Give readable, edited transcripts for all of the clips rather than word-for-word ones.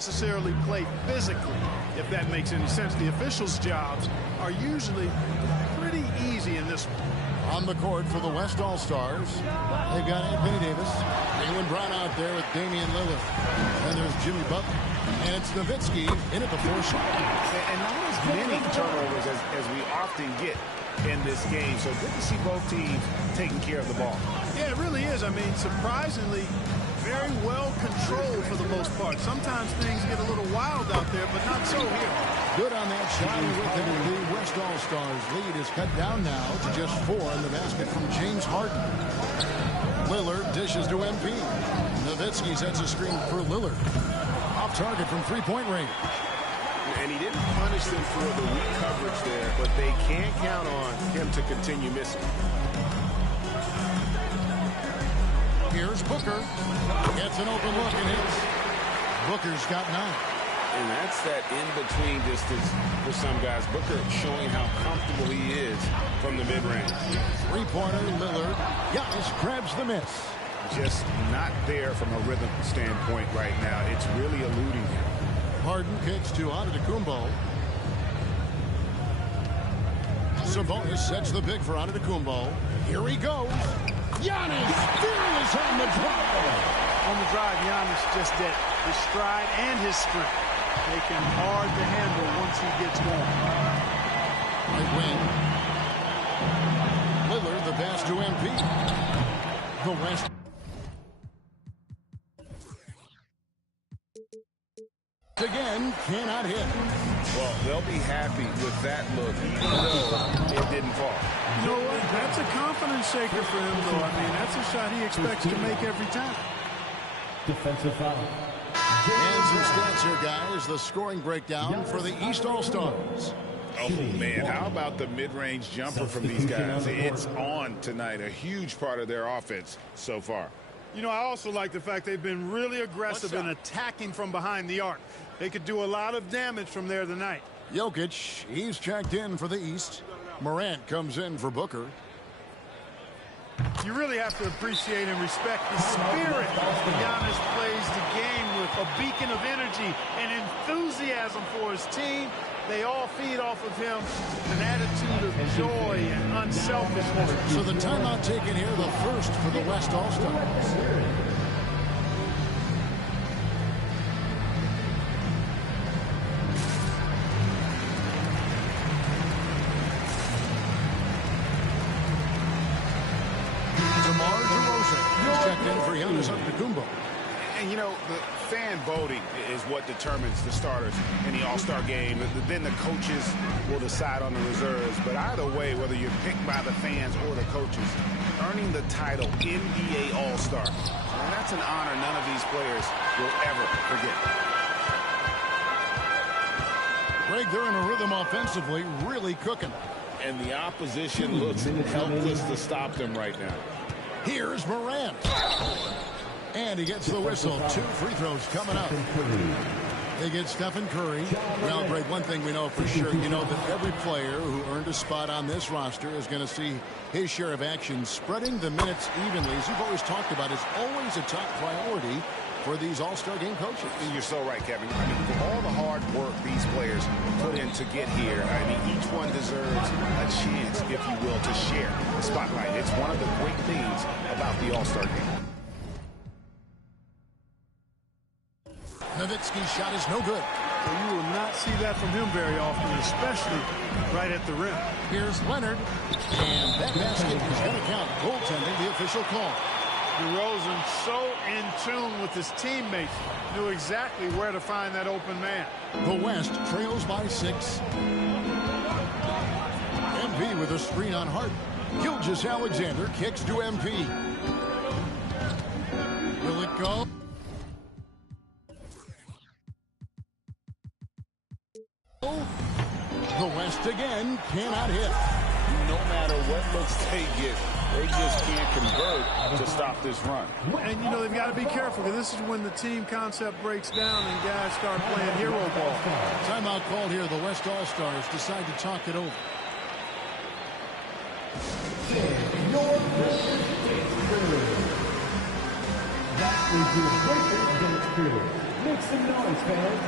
necessarily play physically, if that makes any sense. The officials' jobs are usually pretty easy in this one. On the court for the West All-Stars, they've got Anthony Davis, Jaylen Brown out there with Damian Lillard. And there's Jimmy Butler. And it's Nowitzki in at the 4 spot. And not as many turnovers as we often get in this game. So good to see both teams taking care of the ball. Yeah, it really is. I mean, surprisingly, very well controlled for the most part. Sometimes things get a little wild out there, but not so here. Good on that shot, and with it, the West All-Stars lead is cut down now to just 4 in the basket from James Harden. Lillard dishes to MP. Nowitzki sets a screen for Lillard. Off target from three-point range. And he didn't punish them for the weak coverage there, but they can't count on him to continue missing. Here's Booker. Gets an open look and hits. Booker's got 9. And that's that in-between distance for some guys. Booker showing how comfortable he is from the mid-range. Three-pointer, Lillard. Giannis grabs the miss. Just not there from a rhythm standpoint right now. It's really eluding him. Harden kicks to Antetokounmpo. Sabonis sets the pick for Antetokounmpo. Here he goes. Giannis fearless on the drive. On the drive, Giannis just did his stride and his sprint. Make him hard to handle once he gets going. Right wing. Lillard, the pass to MP. The West. Again, cannot hit. Well, they'll be happy with that look, even though it didn't fall. You know what? That's a confidence shaker for him, though. I mean, that's a shot he expects to make every time. Defensive foul. And some stats here, guys. The scoring breakdown for the East All-Stars. Oh, man, how about the mid-range jumper from these guys? It's on tonight, a huge part of their offense so far. You know, I also like the fact they've been really aggressive in attacking from behind the arc. They could do a lot of damage from there tonight. Jokic, he's checked in for the East. Morant comes in for Booker. You really have to appreciate and respect the spirit Giannis plays the game with. A beacon of energy and enthusiasm for his team. They all feed off of him, an attitude of joy and unselfishness. So the timeout taken here, the first for the West All-Stars. DeMar DeRozan is checked in for Giannis Antetokounmpo. And, you know, the fan voting is what determines the starters in the All-Star game. Then the coaches will decide on the reserves. But either way, whether you're picked by the fans or the coaches, earning the title NBA All-Star, and that's an honor none of these players will ever forget. Greg, they're in a rhythm offensively, really cooking. And the opposition looks helpless to stop them right now. Here's Morant. And he gets the whistle. 2 free throws coming up. They get Stephen Curry. Well, Greg, one thing we know for sure, you know that every player who earned a spot on this roster is going to see his share of action. Spreading the minutes evenly, as you've always talked about, is always a top priority for these All-Star game coaches. And you're so right, Kevin. I mean, for all the hard work these players put in to get here, I mean, each one deserves a chance, if you will, to share the spotlight. It's one of the great things about the All-Star game. Nowitzki's shot is no good. So you will not see that from him very often, especially right at the rim. Here's Leonard. And that basket is going to count. Goaltending, the official call. DeRozan so in tune with his teammates, knew exactly where to find that open man. The West trails by 6. MP with a screen on Harden. Gilgeous-Alexander kicks to MP. Will it go? The West again cannot hit. No matter what looks they get, they just can't convert to stop this run. And, you know, they've got to be careful, because this is when the team concept breaks down and guys start playing hero ball. Timeout called here. The West All-Stars decide to talk it over. That is your breaker against Mycareer. Make some noise, fans.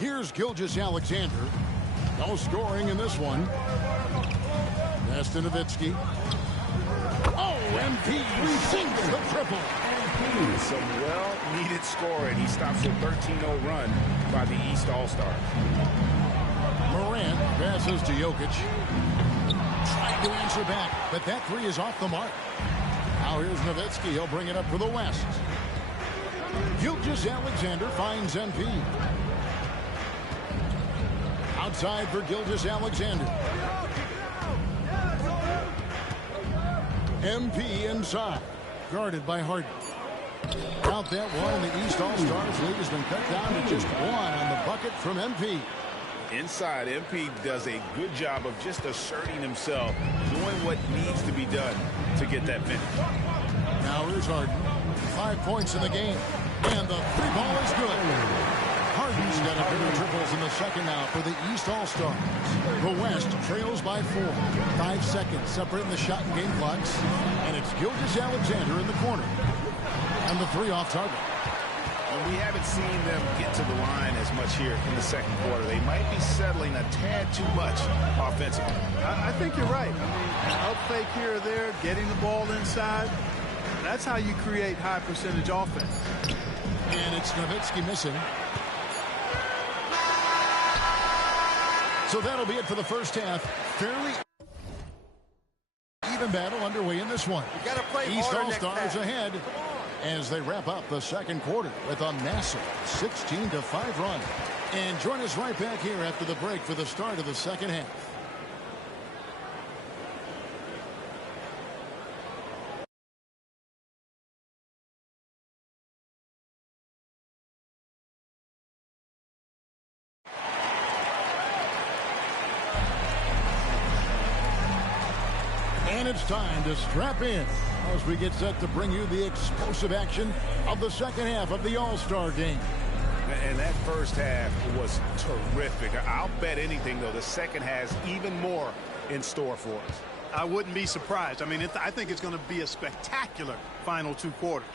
Here's Gilgeous-Alexander. No scoring in this one. Pass to Nowitzki. Oh, MP sinks the triple. Some well-needed scoring. He stops a 13-0 run by the East All-Stars. Morant passes to Jokic. Trying to answer back, but that three is off the mark. Now here's Nowitzki. He'll bring it up for the West. Gilgeous-Alexander finds MP. Outside for Gilgeous-Alexander. MP inside. Guarded by Harden. Out that one, the East All-Stars lead has been cut down to just one on the bucket from MP. Inside, MP does a good job of just asserting himself, doing what needs to be done to get that finish. Now here's Harden. 5 points in the game. And the three ball is good. Harden's got a pair of triples in the second now for the East All-Stars. The West trails by 4. 5 seconds separating the shot and game clocks. And it's Gilgeous-Alexander in the corner. And the three off target. And we haven't seen them get to the line as much here in the second quarter. They might be settling a tad too much offensively. I think you're right. I mean, up fake here or there, getting the ball inside. That's how you create high percentage offense. And it's Nowitzki missing. So that'll be it for the first half. Fairly even battle underway in this one. You gotta play East harder next All-Stars half. ahead as they wrap up the second quarter with a massive 16-5 run. And join us right back here after the break for the start of the second half. And it's time to strap in as we get set to bring you the explosive action of the second half of the All-Star game. And that first half was terrific. I'll bet anything, though, the second has even more in store for us. I wouldn't be surprised. I mean, I think it's going to be a spectacular final 2 quarters.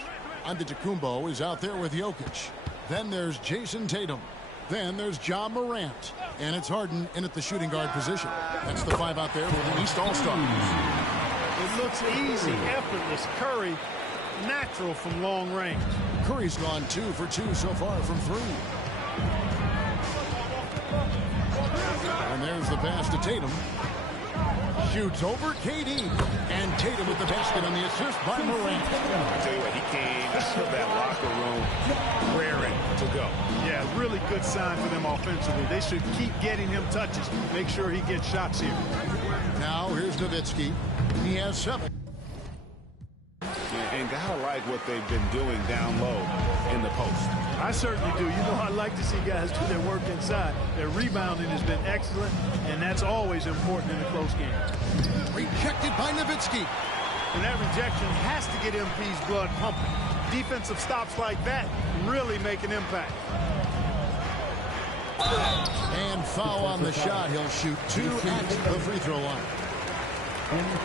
Antetokounmpo is out there with Jokic. Then there's Jason Tatum. Then there's Ja Morant. And it's Harden in at the shooting guard position. That's the 5 out there for the East All-Stars. It looks easy, effortless. Curry, natural from long range. Curry's gone 2 for 2 so far from 3. And there's the pass to Tatum. Shoots over KD. And Tatum with the basket on the assist by Morant. I tell you what, he came out of that locker room raring to go. Yeah, really good sign for them offensively. They should keep getting him touches. Make sure he gets shots here. Now here's Nowitzki. He has 7. And gotta like what they've been doing down low in the post. I certainly do. You know, I like to see guys do their work inside. Their rebounding has been excellent, and that's always important in a close game. Rejected by Nowitzki. And that rejection has to get MP's blood pumping. Defensive stops like that really make an impact. And foul on the shot. He'll shoot 2 at the free throw line.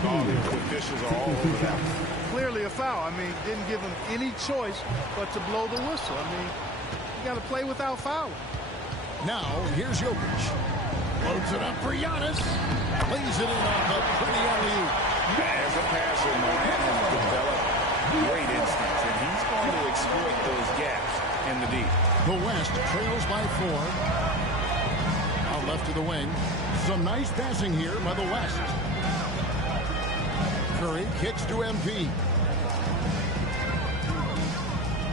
All the officials are all over that. Clearly a foul. I mean, didn't give him any choice but to blow the whistle. I mean, you got to play without fouling. Now, here's Jokic. Loads it up for Giannis. Lays it in on the pretty alley-oop. As a passer, Morant has developed great instincts, and he's going to exploit those gaps in the deep. The West trails by 4. Out left to the wing. Some nice passing here by the West. Curry kicks to MP.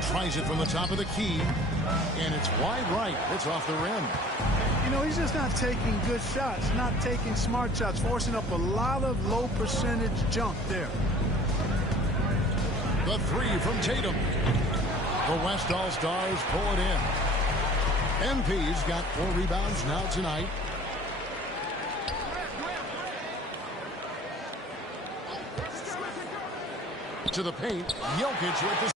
Tries it from the top of the key. And it's wide right. It's off the rim. You know, he's just not taking good shots, not taking smart shots, forcing up a lot of low percentage junk there. The 3 from Tatum. The West All-Stars pull it in. MP's got 4 rebounds now tonight. To the paint, Jokic with the